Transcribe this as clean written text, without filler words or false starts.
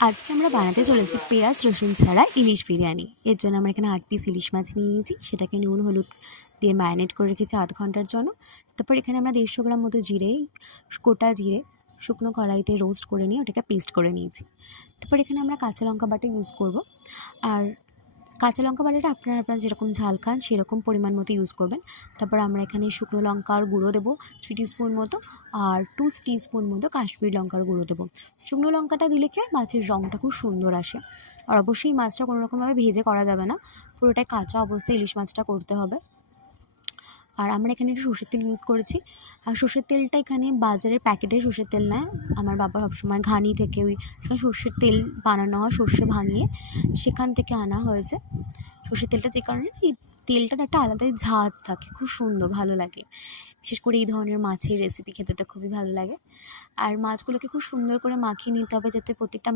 আজকে আমরা বানাতে চলেছি পেঁয়াজ রসুন ছাড়া ইলিশ বিরিয়ানি। এর জন্য আমরা এখানে ৮ পিস ইলিশ মাছ নিয়ে নিয়েছি, সেটাকে নুন হলুদ দিয়ে ম্যারিনেট করে রেখেছি আধ ঘন্টার জন্য। তারপর এখানে আমরা ১৫০ গ্রাম মতো জিরে, গোটা জিরে শুকনো কড়াইতে রোস্ট করে নিয়ে ওটাকে পেস্ট করে নিয়েছি। তারপর এখানে আমরা কাঁচা লঙ্কা বাটা ইউজ করব। আর কাঁচা লঙ্কা বাটাটা আপনারা যেরকম ঝাল খান সেরকম পরিমাণ মতো ইউজ করবেন। তারপর আমরা এখানে শুকনো লঙ্কার গুঁড়ো দেবো 3 টিস্পুন মতো, আর 2 টিস্পুন মতো কাশ্মীরি লঙ্কার গুঁড়ো দেবো। শুকনো লঙ্কাটা দিলে কি হয়, মাছের রঙটা খুব সুন্দর আসে। আর অবশ্যই মাছটা কোনো রকমভাবে ভেজে করা যাবে না, পুরোটাই কাঁচা অবস্থায় ইলিশ মাছটা করতে হবে। আর আমরা এখানে একটু সর্ষের তেল ইউজ করেছি। আর সর্ষের তেলটা এখানে বাজারের প্যাকেটের সর্ষের তেল নয়, আমার বাবা সবসময় ঘানি থেকে ওই যেখানে সর্ষের তেল বানানো হয় সর্ষে ভাঙিয়ে সেখান থেকে আনা হয়েছে সর্ষের তেলটা। যে কারণে এই তেলটার একটা আলাদাই ঝাঁজ থাকে, খুব সুন্দর ভালো লাগে। বিশেষ করে এই ধরনের মাছের রেসিপি খেতে তো খুবই ভালো লাগে। আর মাছগুলোকে খুব সুন্দর করে মাখিয়ে নিতে হবে যাতে প্রত্যেকটা